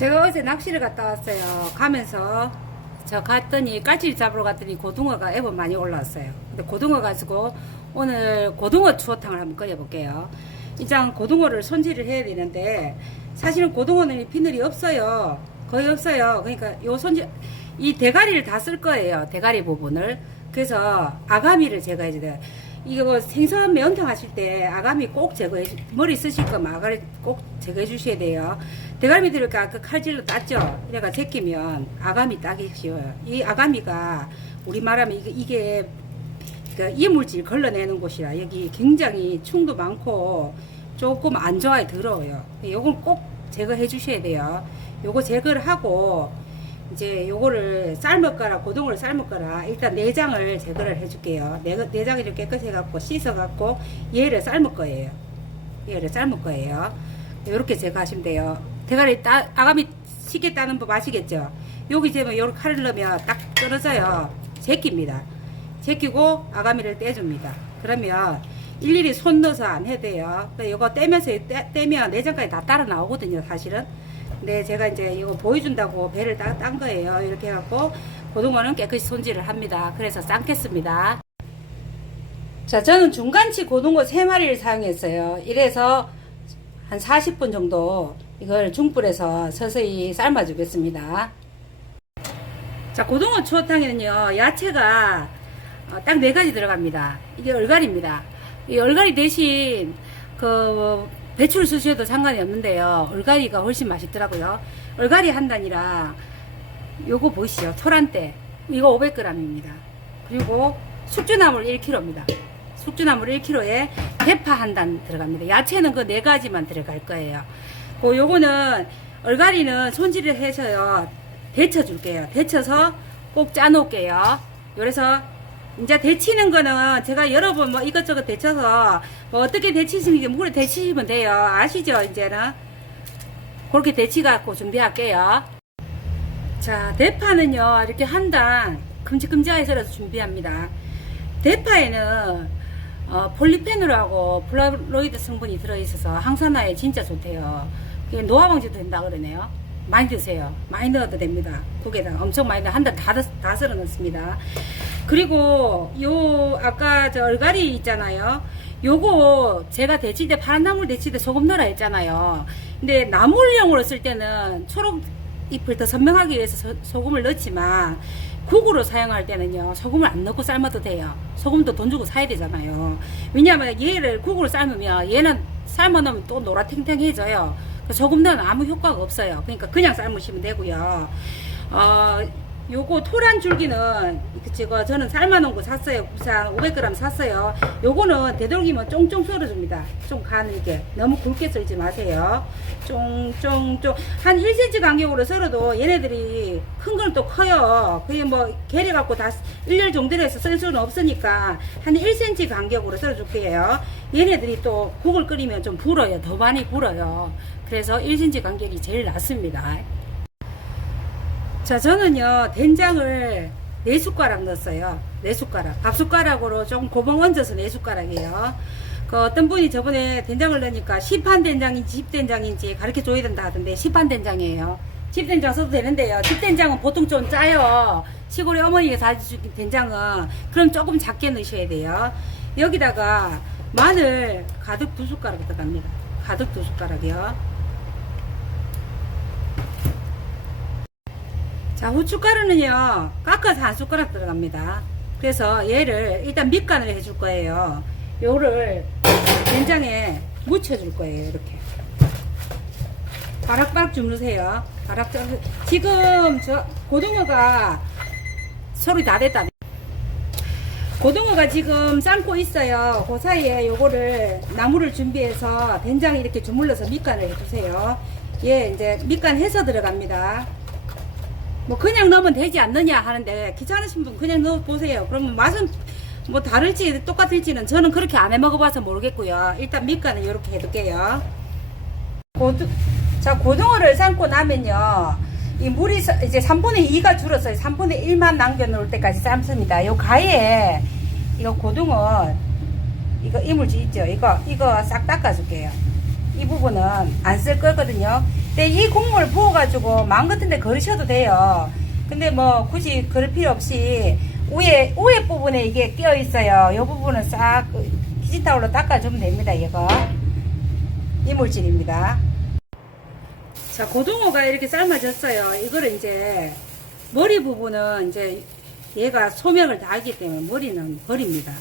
제가 어제 낚시를 갔다 왔어요. 가면서 저 갔더니 깔치 잡으러 갔더니 고등어가 애번 많이 올라왔어요. 근데 고등어 가지고 오늘 고등어 추어탕을 한번 끓여볼게요. 이장 고등어를 손질을 해야 되는데 사실은 고등어는 비늘이 없어요. 거의 없어요. 그러니까 요 손질 이 대가리를 다 쓸 거예요. 대가리 부분을. 그래서 아가미를 제거해줘야 돼요. 이거 생선 매운탕 하실 때 아가미 꼭 제거해 머리 쓰실 거면 아가미 꼭 제거해 주셔야 돼요. 대가리 밑에 이렇게 아까 칼질로 땄죠. 이래가 제끼면 아가미 따기 쉬워요. 이 아가미가 우리 말하면 이게 그 이물질 걸러내는 곳이라 여기 굉장히 충도 많고 조금 안 좋아요. 더러워요. 요건 꼭 제거해 주셔야 돼요. 요거 제거를 하고 이제 요거를 삶을 거라 고등어를 삶을 거라 일단 내장을 제거를 해줄게요. 내장을 좀 깨끗이 해갖고 씻어갖고 얘를 삶을 거예요. 얘를 삶을 거예요. 요렇게 제거하시면 돼요. 대가리 아가미 쉽게 따는 법 아시겠죠? 여기 제면 요렇게 칼을 넣으면 딱 떨어져요. 제낍니다. 제끼고 아가미를 떼줍니다. 그러면 일일이 손 넣어서 안 해도 돼요. 요거 떼면서 떼면 내장까지 다 따라 나오거든요. 사실은. 네, 제가 이제 이거 보여준다고 배를 딴 거예요. 이렇게 해갖고 고등어는 깨끗이 손질을 합니다. 그래서 삶겠습니다. 자, 저는 중간치 고등어 3마리를 사용했어요. 이래서 한 40분 정도 이걸 중불에서 서서히 삶아 주겠습니다. 자, 고등어 추어탕에는요 야채가 딱 4가지 들어갑니다. 이게 얼갈입니다. 이 얼갈이 대신 배추를 쓰셔도 상관이 없는데요. 얼갈이가 훨씬 맛있더라고요. 얼갈이 한 단이랑 요거 보이시죠? 토란대 이거 500g입니다. 그리고 숙주나물 1kg입니다. 숙주나물 1kg에 대파 한 단 들어갑니다. 야채는 그 4가지만 들어갈 거예요. 요거는 얼갈이는 손질을 해서요 데쳐 줄게요. 데쳐서 꼭 짜 놓을게요. 그래서 이제 데치는 거는 제가 여러 번 뭐 이것저것 데쳐서 뭐 어떻게 데치시는지 물에 데치시면 돼요. 아시죠? 이제는 그렇게 데치 갖고 준비할게요. 자, 대파는요 이렇게 한 단 큼직큼직하게 썰어서 준비합니다. 대파에는 폴리페놀하고 플라로이드 성분이 들어있어서 항산화에 진짜 좋대요. 노화 방지도 된다 그러네요. 많이 드세요. 많이 넣어도 됩니다. 국에다 엄청 많이 넣어 한 단 다 썰어 넣습니다. 그리고 아까 저 얼갈이 있잖아요. 요거 제가 데칠 때 파란 나물 데칠 때 소금 넣으라 했잖아요. 근데 나물용으로 쓸 때는 초록 잎을 더 선명하기 위해서 소금을 넣지만 국으로 사용할 때는요 소금을 안 넣고 삶아도 돼요. 소금도 돈 주고 사야 되잖아요. 왜냐하면 얘를 국으로 삶으면 얘는 삶아 놓으면 또 노라탱탱해져요. 소금 넣으면 아무 효과가 없어요. 그러니까 그냥 삶으시면 되고요. 요거 토란 줄기는 저는 삶아놓은 거 샀어요. 부산 500g 샀어요. 요거는 되도록이면 쫑쫑 썰어줍니다. 좀 가늘게 너무 굵게 썰지 마세요. 쫑쫑쫑 한 1cm 간격으로 썰어도 얘네들이 큰 건 또 커요. 그게 뭐 개래 갖고 다 일렬 정도로 해서 썰 수는 없으니까 한 1cm 간격으로 썰어줄게요. 얘네들이 또 국을 끓이면 좀 불어요. 더 많이 불어요. 그래서 1cm 간격이 제일 낫습니다. 자, 저는요 된장을 4숟가락 넣었어요. 4숟가락 밥숟가락으로 좀 고봉 얹어서 4숟가락이에요. 어떤 분이 저번에 된장을 넣으니까 시판 된장인지 집된장인지 가르쳐 줘야 된다 하던데 시판 된장이에요. 집된장 써도 되는데요. 집된장은 보통 좀 짜요. 시골에 어머니가 사주신 된장은 그럼 조금 작게 넣으셔야 돼요. 여기다가 마늘 가득 2숟가락 들어갑니다. 가득 2숟가락이요. 자, 후춧가루는요 깎아서 1숟가락 들어갑니다. 그래서 얘를 일단 밑간을 해줄 거예요. 요를 된장에 묻혀줄 거예요. 이렇게 바락바락 주무세요. 지금 저 고등어가 소리 다 됐다. 고등어가 지금 삶고 있어요. 그 사이에 요거를 나물을 준비해서 된장에 이렇게 주물러서 밑간을 해주세요. 얘 이제 밑간 해서 들어갑니다. 뭐 그냥 넣으면 되지 않느냐 하는데 귀찮으신 분 그냥 넣어 보세요. 그러면 맛은 뭐 다를지 똑같을지는 저는 그렇게 안 해 먹어봐서 모르겠고요. 일단 밑간은 이렇게 해둘게요. 자, 고등어를 삶고 나면요 이 물이 이제 3분의 2가 줄었어요. 3분의 1만 남겨 놓을 때까지 삶습니다. 요 가에 이거 고등어 이거 이물질 있죠. 이거 싹 닦아 줄게요. 이 부분은 안 쓸 거거든요. 근데 이 국물 부어가지고 마음 같은데 걸으셔도 돼요. 근데 뭐 굳이 그럴 필요 없이 위에 부분에 이게 끼어 있어요. 이 부분은 싹 키친타올로 닦아주면 됩니다. 이거 이물질입니다. 자, 고등어가 이렇게 삶아졌어요. 이거를 이제 머리 부분은 이제 얘가 소명을 다 하기 때문에 머리는 버립니다.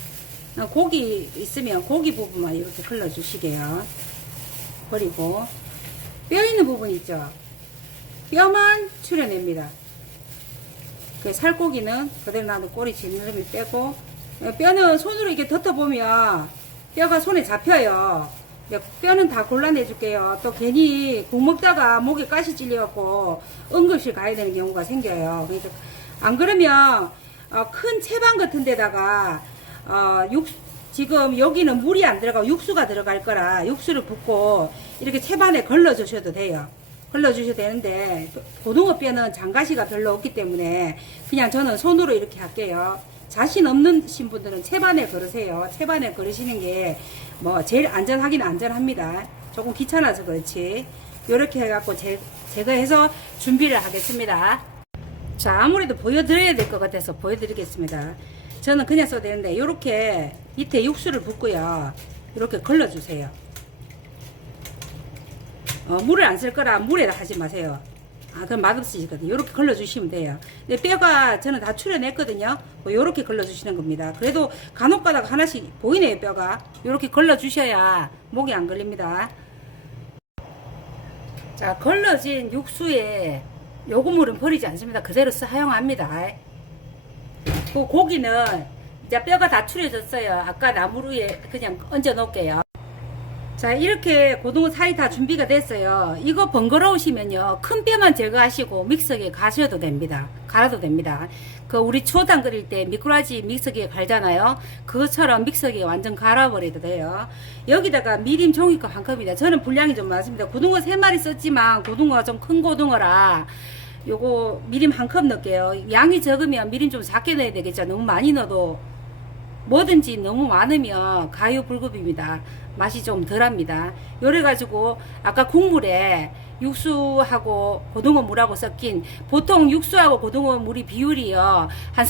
고기 있으면 고기 부분만 이렇게 걸러주시게요. 버리고 뼈 있는 부분 있죠. 뼈만 추려냅니다. 그 살코기는 그대로 놔두고 꼬리 지느러미 빼고, 뼈는 손으로 이렇게 덮어보면 뼈가 손에 잡혀요. 뼈는 다 골라내줄게요. 또 괜히 국 먹다가 목에 가시 찔려갖고 응급실 가야 되는 경우가 생겨요. 그러니까 안 그러면 큰 채반 같은 데다가 지금 여기는 물이 안 들어가고 육수가 들어갈 거라 육수를 붓고 이렇게 채반에 걸러 주셔도 돼요. 걸러 주셔도 되는데 고등어 뼈는 장가시가 별로 없기 때문에 그냥 저는 손으로 이렇게 할게요. 자신 없는 분들은 채반에 걸으세요. 채반에 걸으시는 게 뭐 제일 안전하긴 안전합니다. 조금 귀찮아서 그렇지. 요렇게 해갖고 제거해서 준비를 하겠습니다. 자, 아무래도 보여드려야 될 것 같아서 보여드리겠습니다. 저는 그냥 써도 되는데 요렇게 밑에 육수를 붓고요. 이렇게 걸러주세요. 물을 안 쓸 거라 물에다 하지 마세요. 그럼 맛없으시거든요. 요렇게 걸러주시면 돼요. 근데 뼈가 저는 다 추려냈거든요. 요렇게 걸러주시는 겁니다. 그래도 간혹 가다가 하나씩 보이네요, 뼈가. 요렇게 걸러주셔야 목이 안 걸립니다. 자, 걸러진 육수에 요 국물은 버리지 않습니다. 그대로 사용합니다. 그 고기는 이제 뼈가 다 추려졌어요. 아까 나무 위에 그냥 얹어 놓을게요. 자, 이렇게 고등어 살이 다 준비가 됐어요. 이거 번거로우시면요, 큰 뼈만 제거하시고 믹서기에 가셔도 됩니다. 갈아도 됩니다. 그 우리 추어탕 끓일 때 미꾸라지 믹서기에 갈잖아요. 그것처럼 믹서기에 완전 갈아버려도 돼요. 여기다가 미림 종이컵 한 컵입니다. 저는 분량이 좀 많습니다. 고등어 3마리 썼지만 고등어가 좀 큰 고등어라 요거 미림 한 컵 넣을게요. 양이 적으면 미림 좀 작게 넣어야 되겠죠. 너무 많이 넣어도 뭐든지 너무 많으면 가요불급입니다. 맛이 좀 덜합니다. 요래가지고 아까 국물에 육수하고 고등어 물하고 섞인, 보통 육수하고 고등어 물이 비율이요 한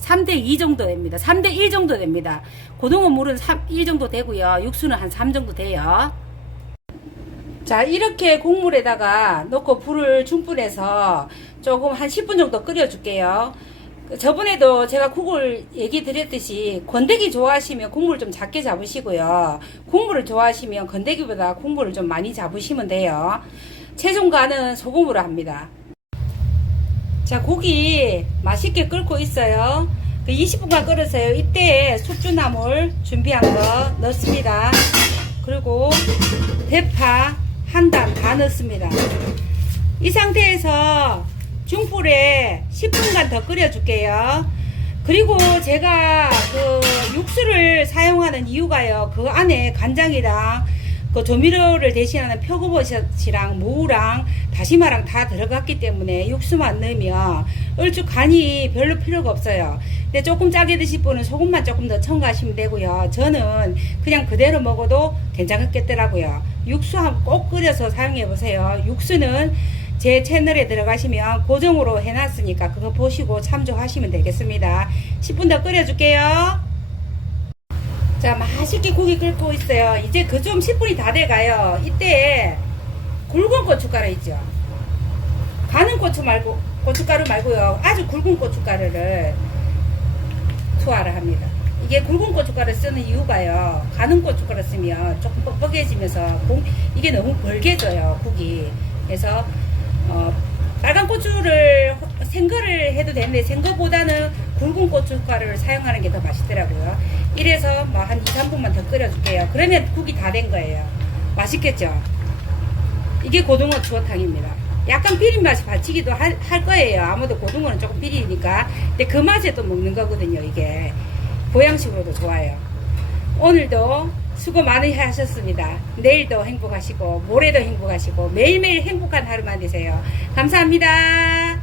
3대2 정도 됩니다. 3대1 정도 됩니다. 고등어 물은 1 정도 되고요, 육수는 한 3 정도 돼요. 자, 이렇게 국물에다가 넣고 불을 중불에서 조금 한 10분 정도 끓여 줄게요. 저번에도 제가 국을 얘기 드렸듯이 건더기 좋아하시면 국물을 좀 작게 잡으시고요. 국물을 좋아하시면 건더기보다 국물을 좀 많이 잡으시면 돼요. 최종 간은 소금으로 합니다. 자, 고기 맛있게 끓고 있어요. 20분간 끓였어요. 이때 숙주나물 준비한 거 넣습니다. 그리고 대파 한 단 다 넣습니다. 이 상태에서 중불에 10분간 더 끓여줄게요. 그리고 제가 그 육수를 사용하는 이유가요, 그 안에 간장이랑 그 조미료를 대신하는 표고버섯이랑 무랑 다시마랑 다 들어갔기 때문에 육수만 넣으면 얼추 간이 별로 필요가 없어요. 근데 조금 짜게 드실 분은 소금만 조금 더 첨가하시면 되고요. 저는 그냥 그대로 먹어도 괜찮겠더라고요. 육수 한번 꼭 끓여서 사용해 보세요. 육수는 제 채널에 들어가시면 고정으로 해놨으니까 그거 보시고 참조하시면 되겠습니다. 10분 더 끓여줄게요. 자, 맛있게 고기 끓고 있어요. 이제 그 좀 10분이 다 돼가요. 이때 굵은 고춧가루 있죠. 가는 고춧가루 말고요, 아주 굵은 고춧가루를 투하를 합니다. 이게 굵은 고춧가루 쓰는 이유가요, 가는 고춧가루 쓰면 조금 뻑뻑해지면서 이게 너무 벌게져요, 국이. 그래서 빨간 고추를 생거를 해도 되는데 생거보다는 굵은 고춧가루를 사용하는 게 더 맛있더라고요. 이래서 뭐 한 2~3분만 더 끓여줄게요. 그러면 국이 다 된 거예요. 맛있겠죠? 이게 고등어 추어탕입니다. 약간 비린 맛이 받치기도 할 거예요. 아무도 고등어는 조금 비리니까. 근데 그 맛에 또 먹는 거거든요. 이게 보양식으로도 좋아요. 오늘도 수고 많이 하셨습니다. 내일도 행복하시고 모레도 행복하시고 매일매일 행복한 하루만 되세요. 감사합니다.